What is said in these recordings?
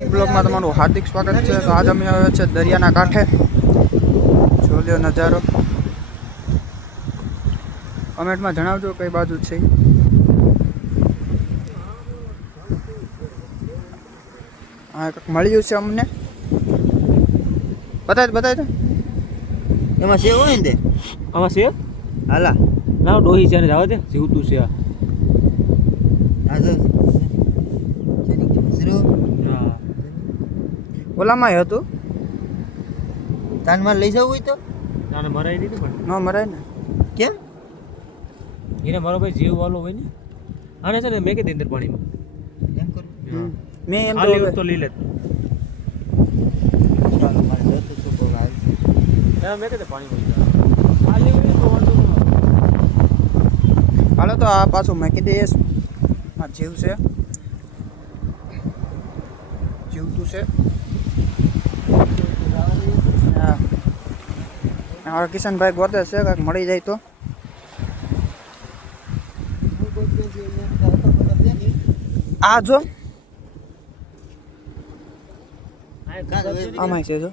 બ્લોગમાં તમારું હાર્દિક સ્વાગત છે. તો આજ અમે આવ્યા છે દરિયાના કાંઠે. જોલ્યો નજારો. કમેન્ટમાં જણાવજો કઈ બાજુ છે. હા મળ્યું છે અમને. બતાય બતાય એમાં સેવ હોય ને તે? આમાં સેવ? હાલા. ના ડોહી છે ને જવા દે. જીવતું છે આ હા જો શરૂ હા ઓલામાં હતું. તાનમાં લઈ જવું હોય તો? નાને મરાઈ નહીં પણ. ન મરાય ને. કેમ? એને મારો ભાઈ જીવ વાલો હોય ને. આને છે ને મેં કીધી અંદર પાણીમાં. એમ કરું મેં એમ તો તો લઈ લેત ચાલો મારે જતું તો કોક આવે. મેં કીધું પાણીમાં આ લીધું તો વાંધો હાલો તો આ પાછું મેં કીધી આ જીવ છે. જીવતું છે. હવે કિશનભાઈ ગોતે છે, કાંઈક મળી જાય તો. આ જો. આ એક કાં ખબર જોઈ? છે જો.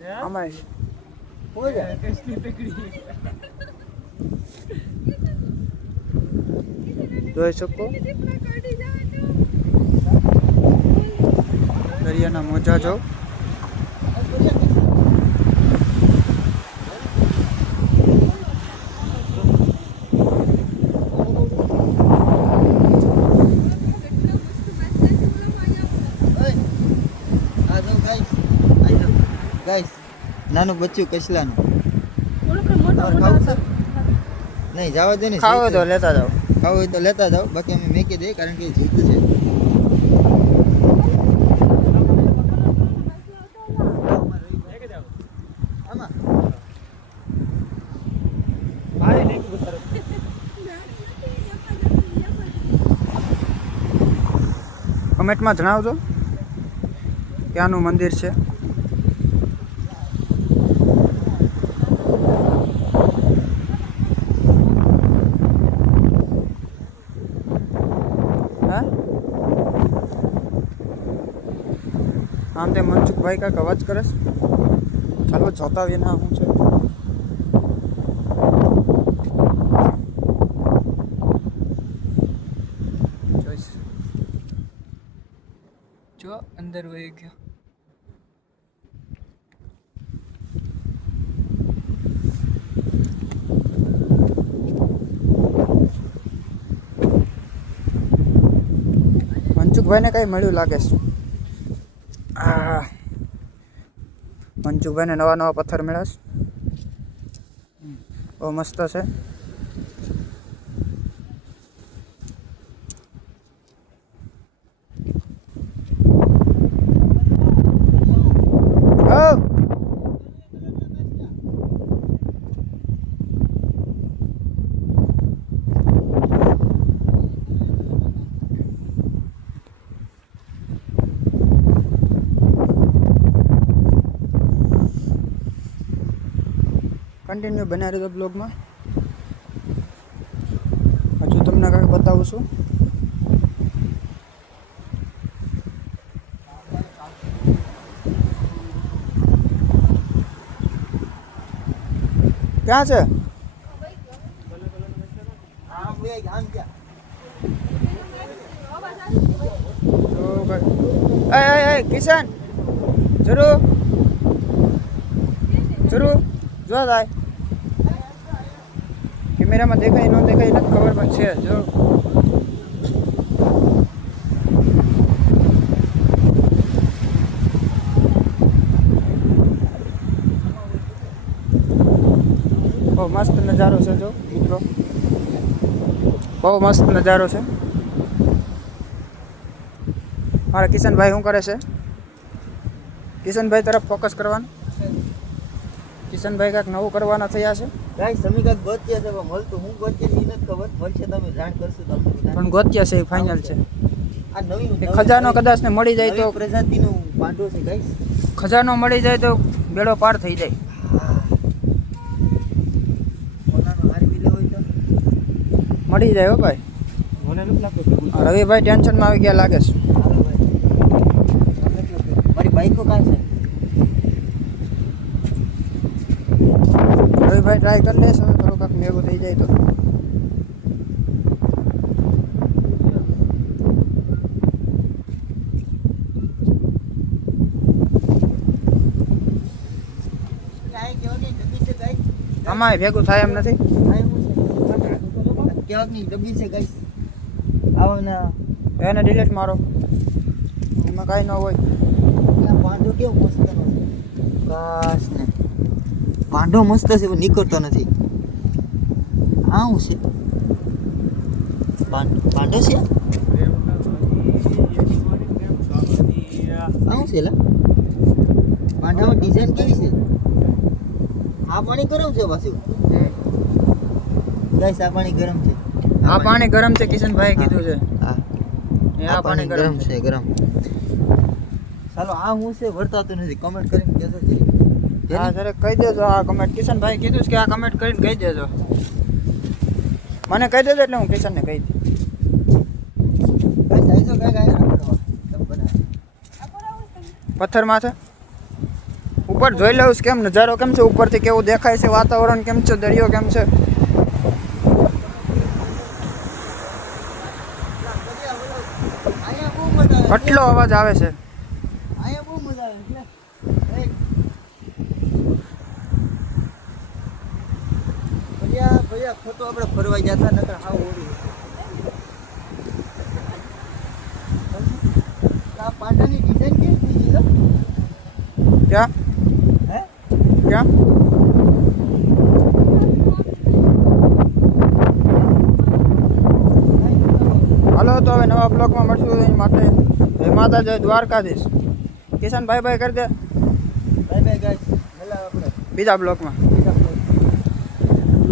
હે? આમાંય છે. જોઈ શકો? દરિયાના મોજા જો. ગાઈસ. નાનું બચ્ચું કસલાનું. તમારે નહીં જવા દે ને ખાવ તો લેતા જાઓ. ખાવ હોય તો લેતા જાઓ. બાકી અમે મેકી દઈએ કારણ કે એ જીવતું છે. કમેન્ટમાં જણાવજો. ક્યાંનું મંદિર છે? આમ તે મનસુખભાઈ કાંઈક અવાજ કરે છે? ચાલો જોતા વિના હું છે. જો અંદર વહી ગયો. મનસુખભાઈને કંઈ મળ્યું લાગે છે? આ મનસુખભાઈને નવા નવા પથ્થર મળ્યા છે. બહુ મસ્ત છે. કન્ટિન્યુ બના રહ્યો બ્લોગમાં હજુ તમને કાંઈક બતાવું છું. ક્યાં છે? કિશન! જરૂર! જરૂર! જો થાય કેમેરામાં દેખાય, ન દેખાય નથી ખબર, પણ છે, જો. બહુ મસ્ત નજારો છે, જો, મિત્રો. બહુ મસ્ત નજારો છે. મારા કિશનભાઈ શું કરે છે? કિશનભાઈ તરફ ફોકસ કરવાનું. કિશનભાઈ કાંઈક નવું કરવાના થયા છે? ગાઈસ તમે કાંઈક ગોત્યા છે પણ મળતું. હું ગોત્યા છે એ નથી ખબર મળશે તમે જાણ કરશો તમને પણ ગોત્યા છે એ ફાઇનલ છે. આ નવી ખજાનો કદાચ ને મળી જાય તો પ્રજાતિનું પાંડો છે ગાઈસ. ખજાનો મળી જાય તો બેડો પાર થઈ જાય. ઓલાનો હાર હોય તો. મળી જાય હો ભાઈ. રવિભાઈ ટેન્શનમાં આવી ગયા લાગે છે. હાલો ભાઈ ભાઈ ટ્રાય કરી લેશે હવે થોડું કાંક મેઘું થઈ જાય તો. અમારે ભેગું થાય એમ નથી? કેવાની ડબ્બી છે. ગાઈસ આવો ને એને ડિલેટ મારો. એમાં કાંઈ ન હોય. પાંડો કેવો મસ્ત કાશ ને. પાંડો મસ્ત છે પણ નીકળતો નથી. આ શું છે પાંડો છે? આ શું છે લા. પાંડામાં ડિઝાઇન કેવી છે? આ પાણી ગરમ છે પાછું. ગાઈસ આ પાણી ગરમ છે. આ પાણી ગરમ છે કિશનભાઈ કીધું છે. હા. આ પાણી ગરમ છે. છે ગરમ. ચાલો આ હું છે વર્તાતું નથી. કમેન્ટ કરીને કહેજો હા સર કહી દેજો આ કમેન્ટ કિશનભાઈ કીધું છે કે આ કમેન્ટ કરીને કહી દેજો. મને કહી દેજો એટલે હું કિશનને કહી દઉં. પથ્થર માથે ઉપર જોઈ લઉં છું કેમ નજારો કેમ છે? ઉપરથી કેવું દેખાય છે? વાતાવરણ કેમ છે? દરિયો કેમ છે? કેટલો અવાજ આવે છે. અહીંયા બહુ મજા આવે. એટલે એ ભૈયા ખોટો આપણે ફરવા જતા નકર હાવ ઓડી. આ પાટાની ડિઝાઇન કેવી થઈ ગઈ ક્યાં? હે? ક્યાં? હાલો તો હવે નવા બ્લોગમાં મળશું માટે. જય માતા જય દ્વારકાધીશ. કિશન ભાઈ ભાઈ કરી દે. ભાઈ ભાઈ ગાય આપણે. બીજા બ્લોગમાં. બીજા